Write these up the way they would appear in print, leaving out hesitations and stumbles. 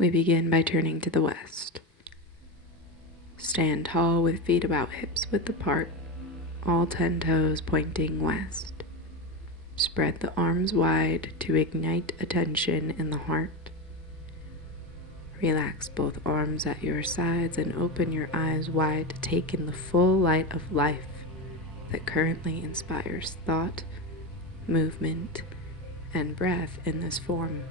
We begin by turning to the west. Stand tall with feet about hips width apart, all 10 toes pointing west. Spread the arms wide to ignite attention in the heart. Relax both arms at your sides and open your eyes wide to take in the full light of life that currently inspires thought, movement, and breath in this form.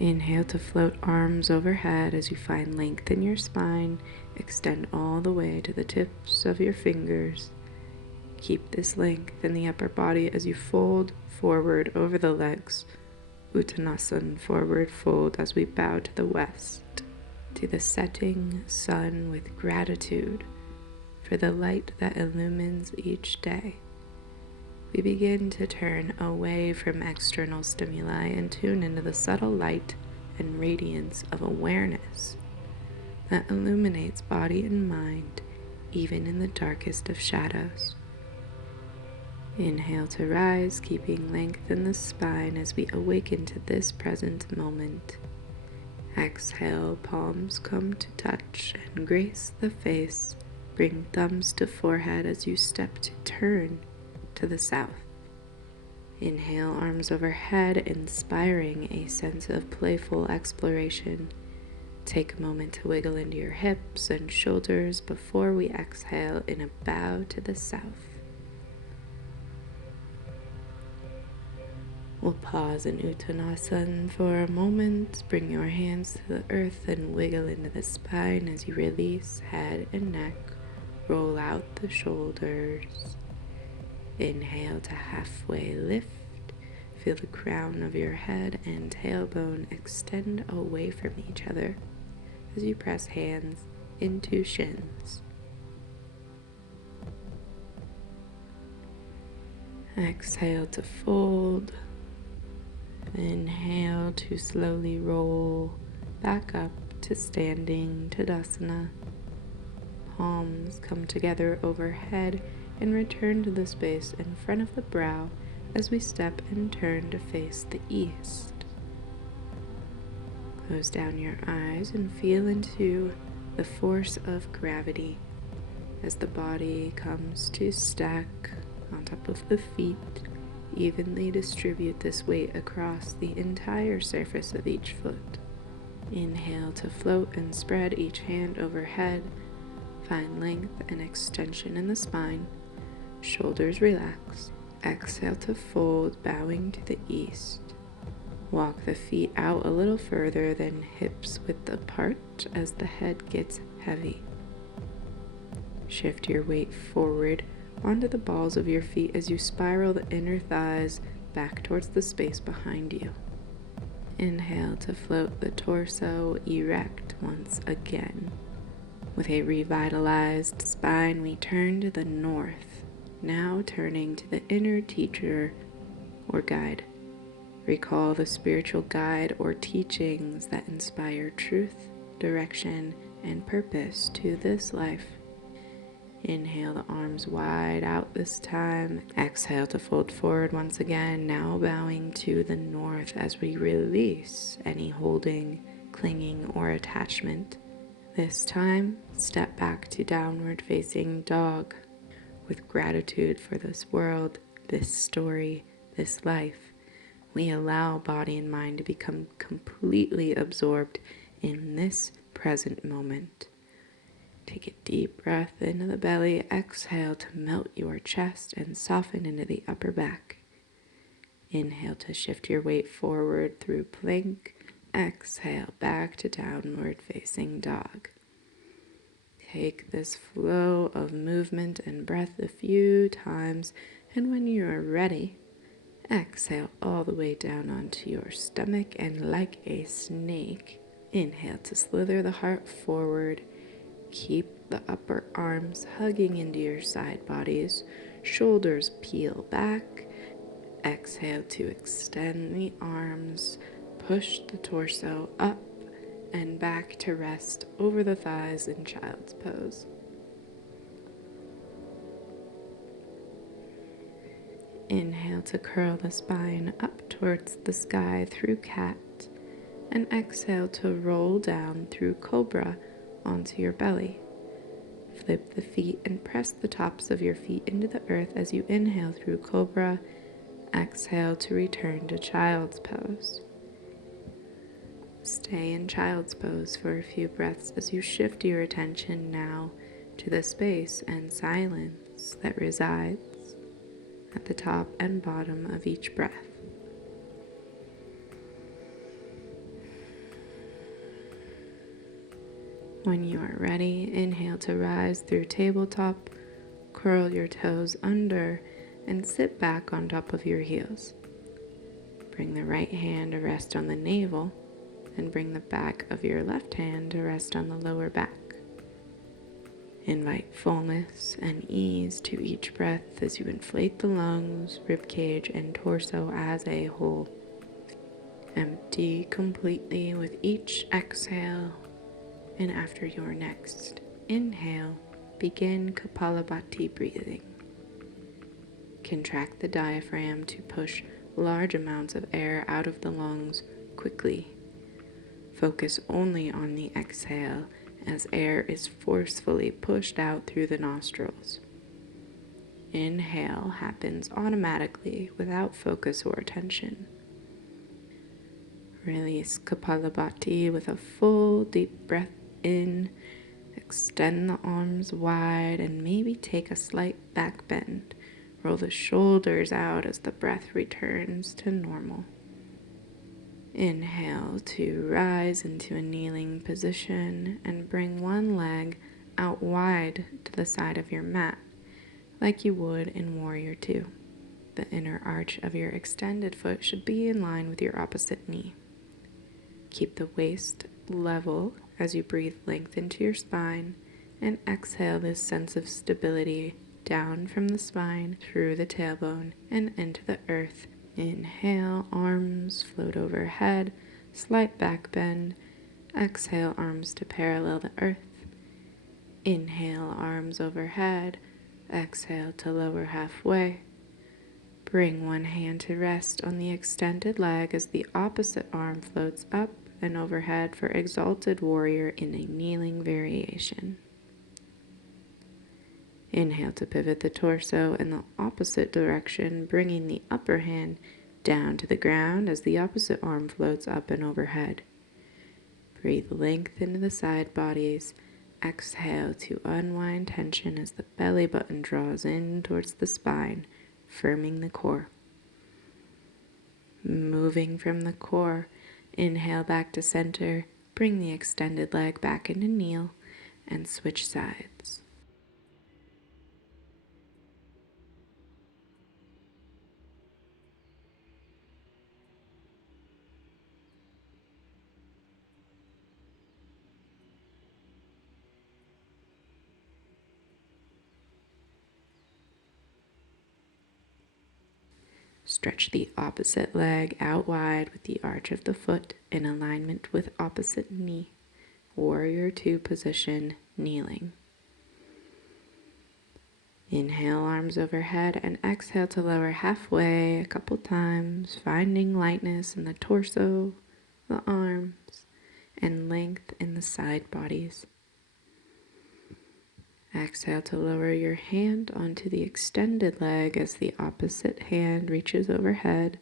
Inhale to float arms overhead as you find length in your spine. Extend all the way to the tips of your fingers. Keep this length in the upper body as you fold forward over the legs. Uttanasana, forward fold as we bow to the west, to the setting sun with gratitude for the light that illumines each day. We begin to turn away from external stimuli and tune into the subtle light and radiance of awareness that illuminates body and mind, even in the darkest of shadows. Inhale to rise, keeping length in the spine as we awaken to this present moment. Exhale, palms come to touch and grace the face. Bring thumbs to forehead as you step to turn to the south. Inhale, arms overhead, inspiring a sense of playful exploration. Take a moment to wiggle into your hips and shoulders before we exhale in a bow to the south. We'll pause in Uttanasana for a moment. Bring your hands to the earth and wiggle into the spine as you release head and neck. Roll out the shoulders. Inhale to halfway lift. Feel the crown of your head and tailbone extend away from each other as you press hands into shins. Exhale to fold. Inhale to slowly roll back up to standing Tadasana. Palms come together overhead and return to the space in front of the brow as we step and turn to face the east. Close down your eyes and feel into the force of gravity as the body comes to stack on top of the feet. Evenly distribute this weight across the entire surface of each foot. Inhale to float and spread each hand overhead. Find length and extension in the spine. Shoulders relax. Exhale to fold, bowing to the east. Walk the feet out a little further than hips width apart as the head gets heavy. Shift your weight forward onto the balls of your feet as you spiral the inner thighs back towards the space behind you. Inhale to float the torso erect once again. With a revitalized spine, we turn to the north, now turning to the inner teacher or guide. Recall the spiritual guide or teachings that inspire truth, direction, and purpose to this life. Inhale the arms wide out this time. Exhale to fold forward once again, now bowing to the north as we release any holding, clinging, or attachment. This time, step back to downward facing dog. With gratitude for this world, this story, this life, we allow body and mind to become completely absorbed in this present moment. Take a deep breath into the belly. Exhale to melt your chest and soften into the upper back. Inhale to shift your weight forward through plank. Exhale back to downward facing dog. Take this flow of movement and breath a few times, and when you are ready, exhale all the way down onto your stomach, and like a snake, inhale to slither the heart forward. Keep the upper arms hugging into your side bodies, shoulders peel back. Exhale to extend the arms, push the torso up and back to rest over the thighs in child's pose. Inhale to curl the spine up towards the sky through cat, and exhale to roll down through cobra onto your belly. Flip the feet and press the tops of your feet into the earth as you inhale through cobra. Exhale to return to child's pose. Stay in child's pose for a few breaths as you shift your attention now to the space and silence that resides at the top and bottom of each breath. When you are ready, inhale to rise through tabletop, curl your toes under, and sit back on top of your heels. Bring the right hand to rest on the navel, and bring the back of your left hand to rest on the lower back. Invite fullness and ease to each breath as you inflate the lungs, ribcage, and torso as a whole. Empty completely with each exhale, and after your next inhale, begin Kapalabhati breathing. Contract the diaphragm to push large amounts of air out of the lungs quickly. Focus only on the exhale as air is forcefully pushed out through the nostrils. Inhale happens automatically without focus or attention. Release Kapalabhati with a full deep breath in. Extend the arms wide and maybe take a slight back bend. Roll the shoulders out as the breath returns to normal. Inhale to rise into a kneeling position and bring one leg out wide to the side of your mat, like you would in Warrior Two. The inner arch of your extended foot should be in line with your opposite knee. Keep the waist level as you breathe length into your spine and exhale this sense of stability down from the spine through the tailbone and into the earth. Inhale, arms float overhead, slight back bend. Exhale, arms to parallel the earth. Inhale, arms overhead. Exhale to lower halfway. Bring one hand to rest on the extended leg as the opposite arm floats up and overhead for exalted warrior in a kneeling variation. Inhale to pivot the torso in the opposite direction, bringing the upper hand down to the ground as the opposite arm floats up and overhead. Breathe length into the side bodies. Exhale to unwind tension as the belly button draws in towards the spine, firming the core. Moving from the core, inhale back to center, bring the extended leg back into kneel, and switch sides. Stretch the opposite leg out wide with the arch of the foot in alignment with opposite knee. Warrior Two position, kneeling. Inhale, arms overhead, and exhale to lower halfway a couple times, finding lightness in the torso, the arms, and length in the side bodies. Exhale to lower your hand onto the extended leg as the opposite hand reaches overhead.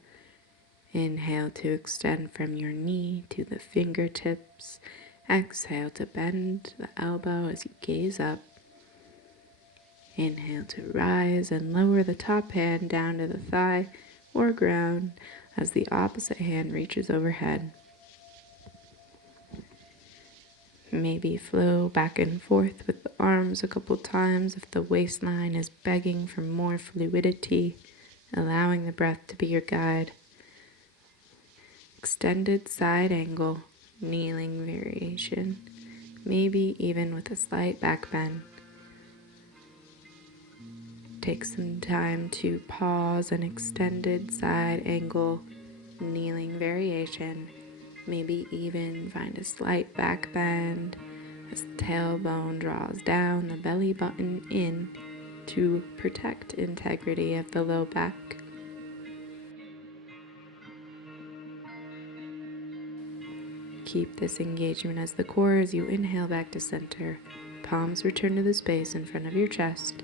Inhale to extend from your knee to the fingertips. Exhale to bend the elbow as you gaze up. Inhale to rise and lower the top hand down to the thigh or ground as the opposite hand reaches overhead. Maybe flow back and forth with the arms a couple times if the waistline is begging for more fluidity, allowing the breath to be your guide. Extended side angle, kneeling variation, maybe even with a slight back bend. Take some time to pause an extended side angle, kneeling variation. Maybe even find a slight back bend as the tailbone draws down, the belly button in to protect integrity of the low back. Keep this engagement as the core as you inhale back to center. Palms return to the space in front of your chest.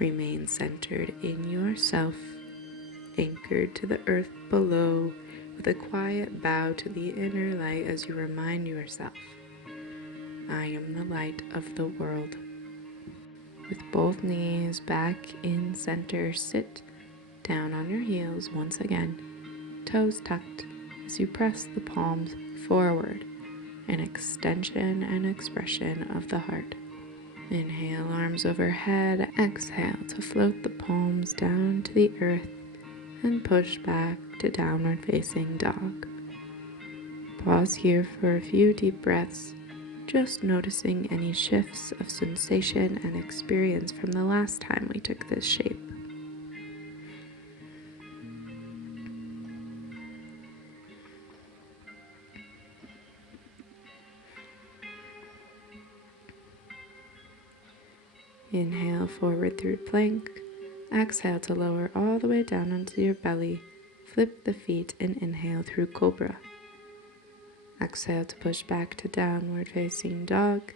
Remain centered in yourself, anchored to the earth below, with a quiet bow to the inner light as you remind yourself, I am the light of the world. With both knees back in center, sit down on your heels once again, toes tucked as you press the palms forward, an extension and expression of the heart. Inhale, arms overhead. Exhale to float the palms down to the earth and push back to downward facing dog. Pause here for a few deep breaths, just noticing any shifts of sensation and experience from the last time we took this shape. Inhale forward through plank. Exhale to lower all the way down onto your belly. Flip the feet and inhale through cobra. Exhale to push back to downward facing dog.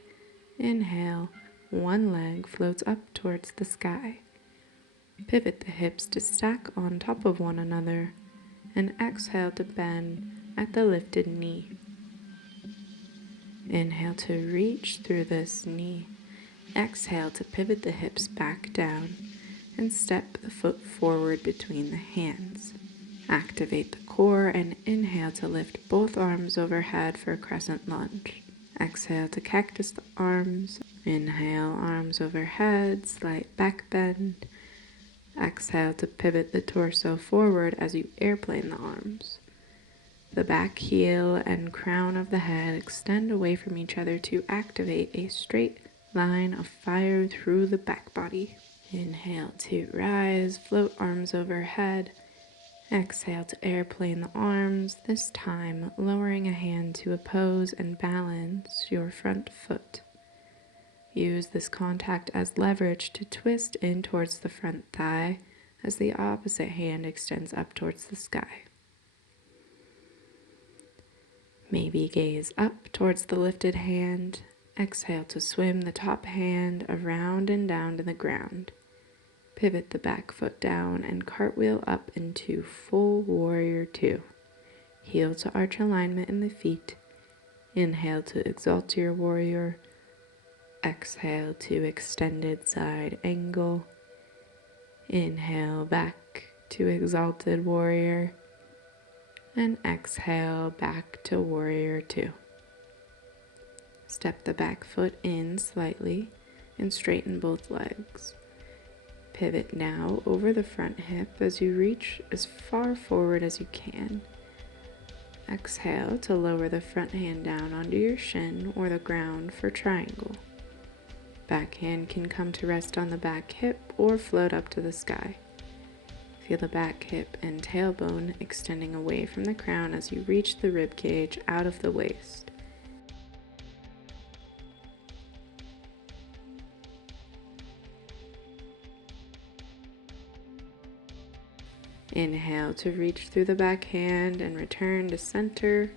Inhale, one leg floats up towards the sky. Pivot the hips to stack on top of one another. And exhale to bend at the lifted knee. Inhale to reach through this knee. Exhale to pivot the hips back down and step the foot forward between the hands. Activate the core and inhale to lift both arms overhead for a crescent lunge. Exhale to cactus the arms. Inhale, arms overhead, slight back bend. Exhale to pivot the torso forward as you airplane the arms. The back heel and crown of the head extend away from each other to activate a straight line of fire through the back body. Inhale to rise, float arms overhead. Exhale to airplane the arms, this time lowering a hand to oppose and balance your front foot. Use this contact as leverage to twist in towards the front thigh as the opposite hand extends up towards the sky. Maybe gaze up towards the lifted hand. Exhale to swim the top hand around and down to the ground. Pivot the back foot down and cartwheel up into full warrior two. Heel to arch alignment in the feet. Inhale to exalt your warrior. Exhale to extended side angle. Inhale back to exalted warrior. And exhale back to warrior two. Step the back foot in slightly and straighten both legs. Pivot now over the front hip as you reach as far forward as you can. Exhale to lower the front hand down onto your shin or the ground for triangle. Back hand can come to rest on the back hip or float up to the sky. Feel the back hip and tailbone extending away from the crown as you reach the rib cage out of the waist. Inhale to reach through the back hand and return to center.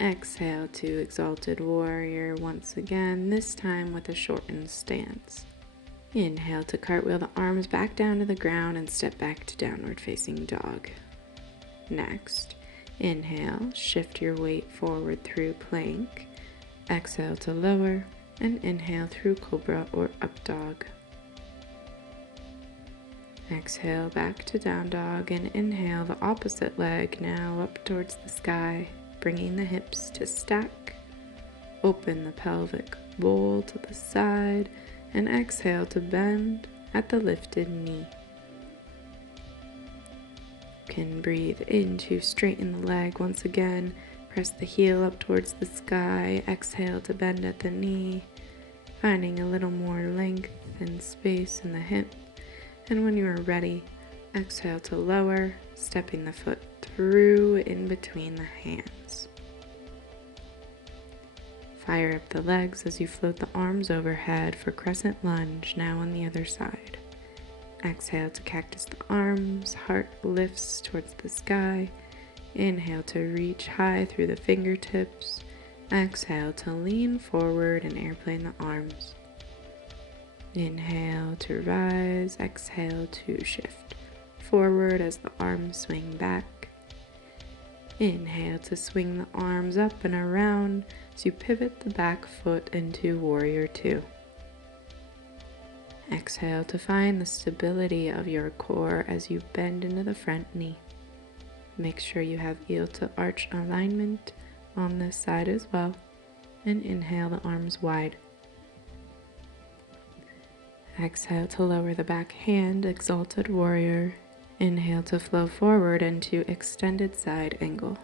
Exhale to exalted warrior once again, this time with a shortened stance. Inhale to cartwheel the arms back down to the ground and step back to downward facing dog. Next, inhale, shift your weight forward through plank. Exhale to lower and inhale through cobra or up dog. Exhale back to down dog and inhale the opposite leg now up towards the sky, bringing the hips to stack. Open the pelvic bowl to the side and exhale to bend at the lifted knee. You can breathe in to straighten the leg once again. Press the heel up towards the sky. Exhale to bend at the knee, finding a little more length and space in the hip. And when you are ready, exhale to lower, stepping the foot through in between the hands. Fire up the legs as you float the arms overhead for crescent lunge, now on the other side. Exhale to cactus the arms, heart lifts towards the sky. Inhale to reach high through the fingertips. Exhale to lean forward and airplane the arms. Inhale to rise. Exhale to shift forward as the arms swing back. Inhale to swing the arms up and around as you pivot the back foot into Warrior Two. Exhale to find the stability of your core as you bend into the front knee. Make sure you have heel to arch alignment on this side as well, and inhale the arms wide. Exhale to lower the back hand, Exalted Warrior. Inhale to flow forward into extended side angle.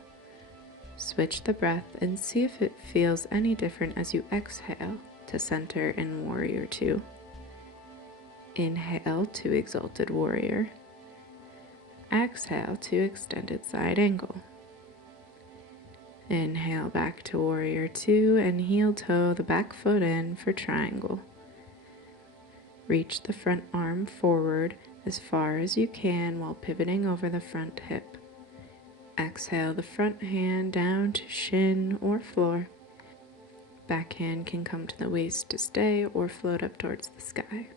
Switch the breath and see if it feels any different as you exhale to center in Warrior Two. Inhale to Exalted Warrior. Exhale to extended side angle. Inhale back to Warrior Two and heel toe the back foot in for triangle. Reach the front arm forward as far as you can while pivoting over the front hip. Exhale the front hand down to shin or floor. Back hand can come to the waist to stay or float up towards the sky.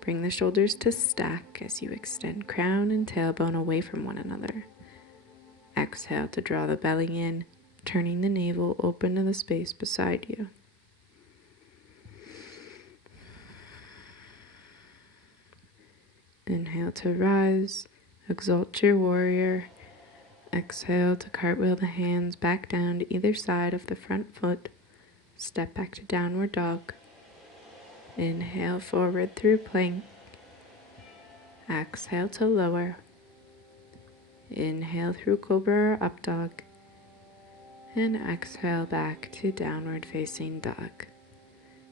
Bring the shoulders to stack as you extend crown and tailbone away from one another. Exhale to draw the belly in, turning the navel open to the space beside you. Inhale to rise, exalt your warrior. Exhale to cartwheel the hands back down to either side of the front foot. Step back to downward dog. Inhale forward through plank. Exhale to lower. Inhale through cobra or up dog. And exhale back to downward facing dog.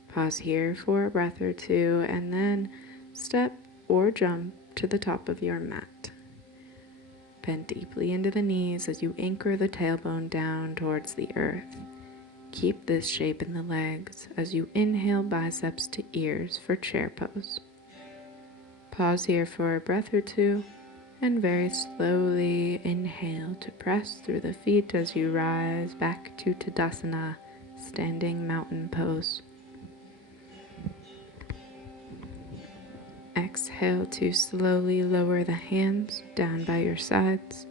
Pause here for a breath or two and then step or jump to the top of your mat. Bend deeply into the knees as you anchor the tailbone down towards the earth. Keep this shape in the legs as you inhale biceps to ears for chair pose. Pause here for a breath or two and very slowly inhale to press through the feet as you rise back to Tadasana, standing mountain pose. Exhale to slowly lower the hands down by your sides.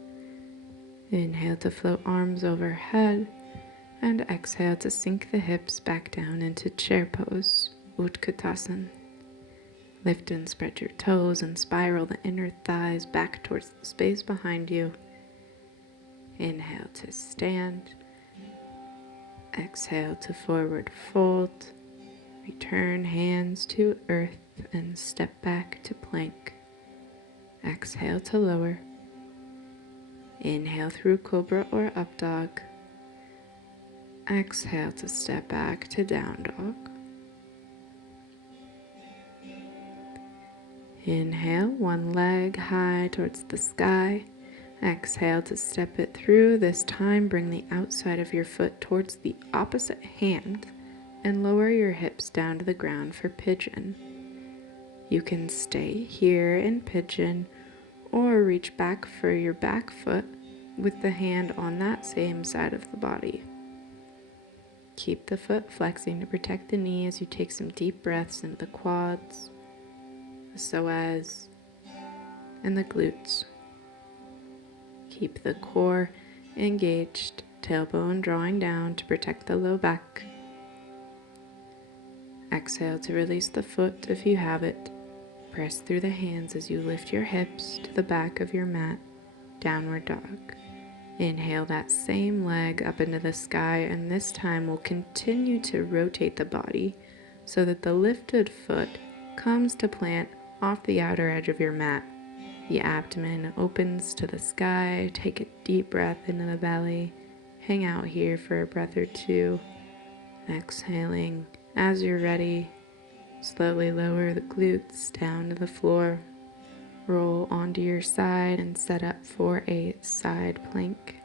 Inhale to float arms overhead. And exhale to sink the hips back down into chair pose, Utkatasana. Lift and spread your toes and spiral the inner thighs back towards the space behind you. Inhale to stand. Exhale to forward fold. Return hands to earth and step back to plank. Exhale to lower. Inhale through cobra or up dog. Exhale to step back to down dog. Inhale, one leg high towards the sky. Exhale to step it through. This time, bring the outside of your foot towards the opposite hand and lower your hips down to the ground for pigeon. You can stay here in pigeon or reach back for your back foot with the hand on that same side of the body. Keep the foot flexing to protect the knee as you take some deep breaths into the quads, the psoas, and the glutes. Keep the core engaged, tailbone drawing down to protect the low back. Exhale to release the foot if you have it. Press through the hands as you lift your hips to the back of your mat, downward dog. Inhale that same leg up into the sky, and this time we'll continue to rotate the body so that the lifted foot comes to plant off the outer edge of your mat. The abdomen opens to the sky. Take a deep breath into the belly. Hang out here for a breath or two. Exhaling. As you're ready, slowly lower the glutes down to the floor. Roll onto your side and set up for a side plank.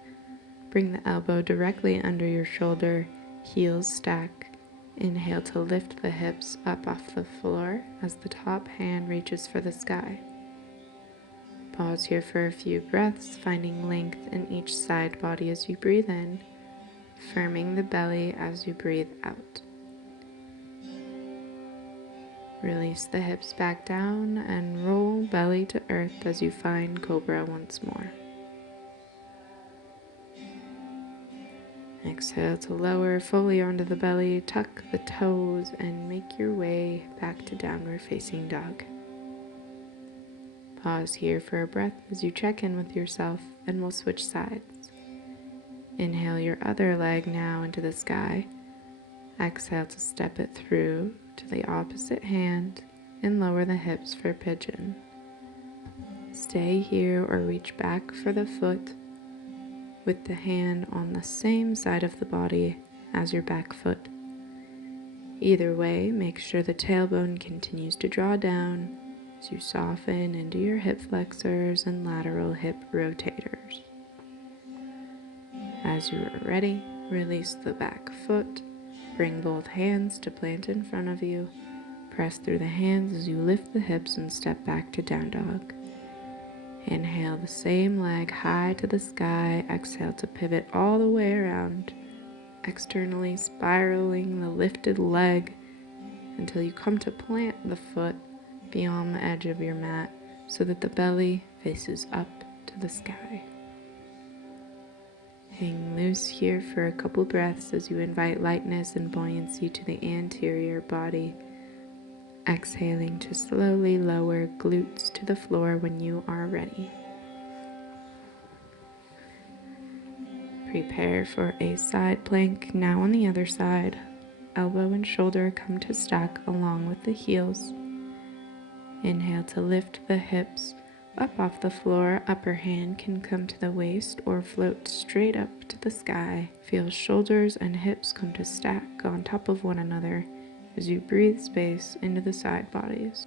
Bring the elbow directly under your shoulder, heels stack. Inhale to lift the hips up off the floor as the top hand reaches for the sky. Pause here for a few breaths, finding length in each side body as you breathe in, firming the belly as you breathe out. Release the hips back down and roll belly to earth as you find Cobra once more. Exhale to lower fully onto the belly, tuck the toes, and make your way back to downward facing dog. Pause here for a breath as you check in with yourself, and we'll switch sides. Inhale your other leg now into the sky. Exhale to step it through to the opposite hand and lower the hips for pigeon. Stay here or reach back for the foot with the hand on the same side of the body as your back foot. Either way, make sure the tailbone continues to draw down as you soften into your hip flexors and lateral hip rotators. As you are ready, release the back foot. Bring both hands to plant in front of you. Press through the hands as you lift the hips and step back to down dog. Inhale the same leg high to the sky. Exhale to pivot all the way around, externally spiraling the lifted leg until you come to plant the foot beyond the edge of your mat so that the belly faces up to the sky. Hang loose here for a couple breaths as you invite lightness and buoyancy to the anterior body. Exhaling to slowly lower glutes to the floor when you are ready. Prepare for a side plank now on the other side. Elbow and shoulder come to stack along with the heels. Inhale to lift the hips up off the floor. Upper hand can come to the waist or float straight up to the sky. Feel shoulders and hips come to stack on top of one another as you breathe space into the side bodies.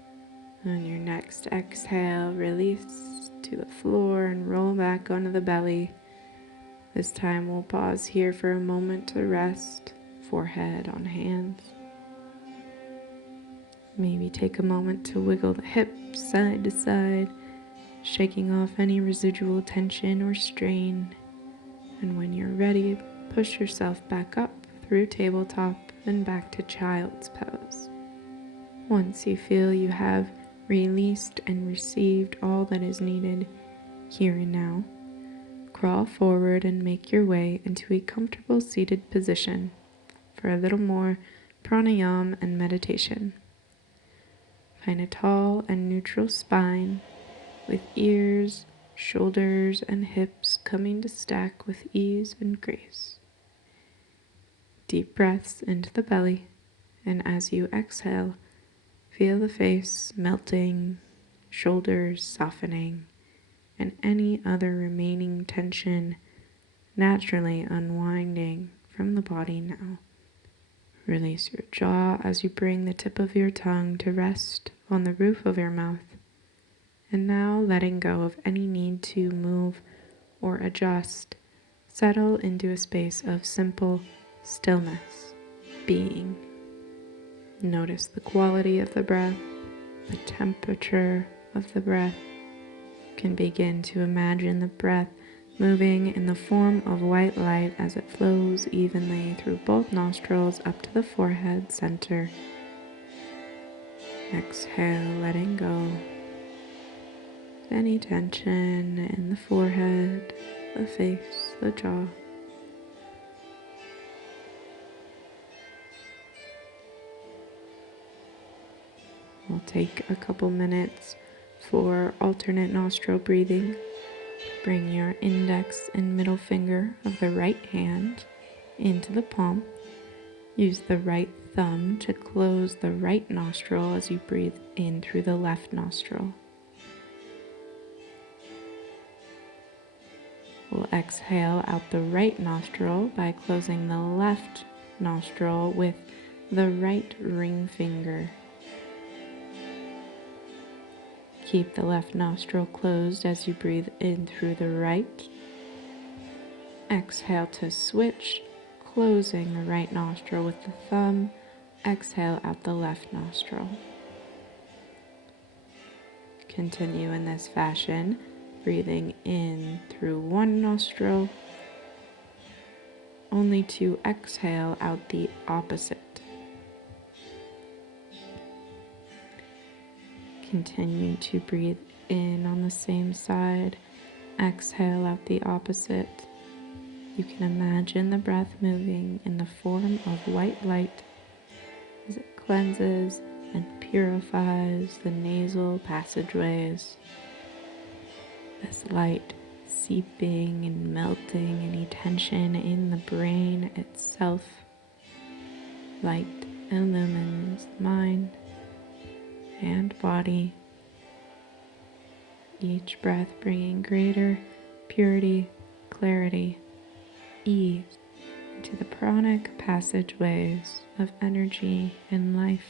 On your next exhale, release to the floor and roll back onto the belly. This time we'll pause here for a moment to rest, forehead on hands. Maybe take a moment to wiggle the hips side to side, shaking off any residual tension or strain. And when you're ready, push yourself back up through tabletop and back to child's pose. Once you feel you have released and received all that is needed here and now, crawl forward and make your way into a comfortable seated position for a little more pranayam and meditation. Find a tall and neutral spine with ears, shoulders, and hips coming to stack with ease and grace. Deep breaths into the belly, and as you exhale, feel the face melting, shoulders softening, and any other remaining tension naturally unwinding from the body now. Release your jaw as you bring the tip of your tongue to rest on the roof of your mouth. And now, letting go of any need to move or adjust, settle into a space of simple stillness, being. Notice the quality of the breath, the temperature of the breath. You can begin to imagine the breath moving in the form of white light as it flows evenly through both nostrils up to the forehead center. Exhale, letting go. Any tension in the forehead, the face, the jaw. We'll take a couple minutes for alternate nostril breathing. Bring your index and middle finger of the right hand into the palm. Use the right thumb to close the right nostril as you breathe in through the left nostril. We'll exhale out the right nostril by closing the left nostril with the right ring finger. Keep the left nostril closed as you breathe in through the right. Exhale to switch, closing the right nostril with the thumb. Exhale out the left nostril. Continue in this fashion breathing in through one nostril, only to exhale out the opposite. Continue to breathe in on the same side, exhale out the opposite. You can imagine the breath moving in the form of white light as it cleanses and purifies the nasal passageways. This light seeping and melting any tension in the brain itself. Light illumines mind and body, each breath bringing greater purity, clarity, ease into the pranic passageways of energy and life.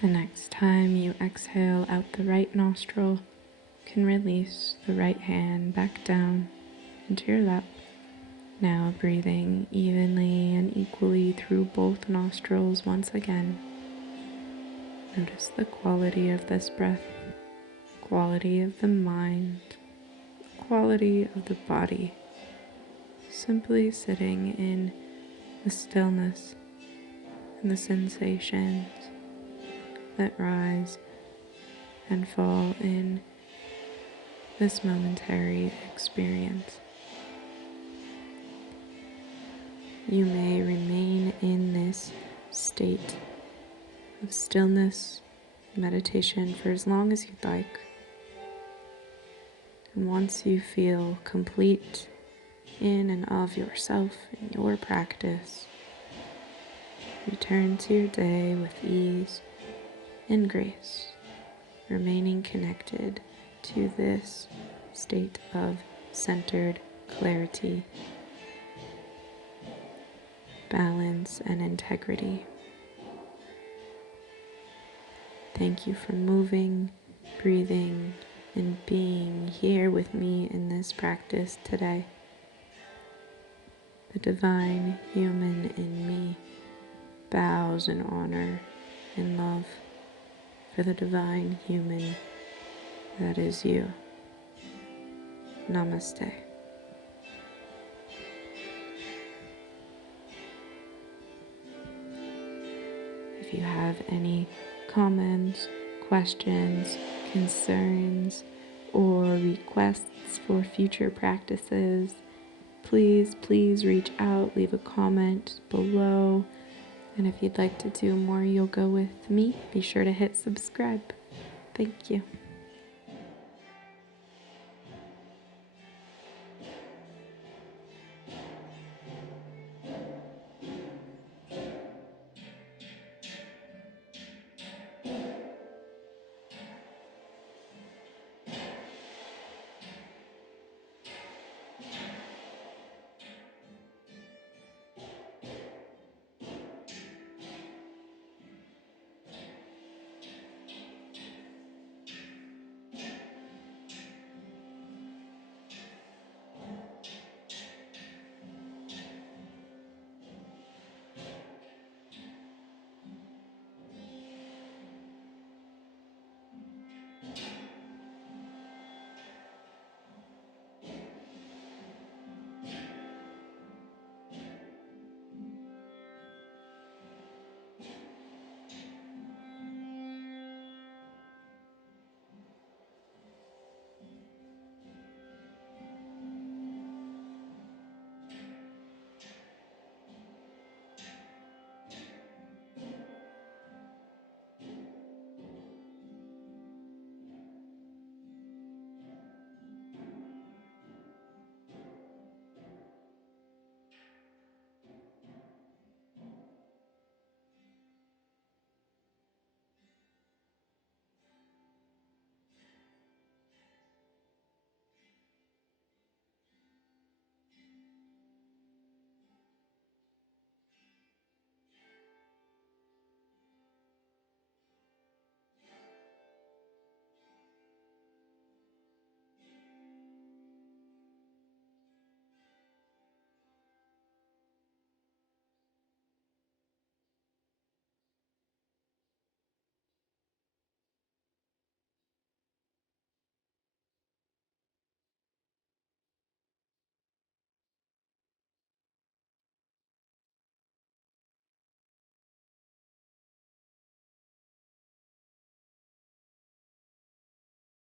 The next time you exhale out the right nostril, you can release the right hand back down into your lap. Now breathing evenly and equally through both nostrils once again. Notice the quality of this breath, quality of the mind, quality of the body. Simply sitting in the stillness and the sensations that rise and fall in this momentary experience. You may remain in this state of stillness, meditation for as long as you'd like. And once you feel complete in and of yourself and your practice, return to your day with ease and grace, remaining connected to this state of centered clarity, balance, and integrity. Thank you for moving, breathing, and being here with me in this practice today. The divine human in me bows in honor and love for the divine human that is you. Namaste. If you have any comments, questions, concerns, or requests for future practices, please reach out, leave a comment below. And if you'd like to do more yoga with me, be sure to hit subscribe. Thank you.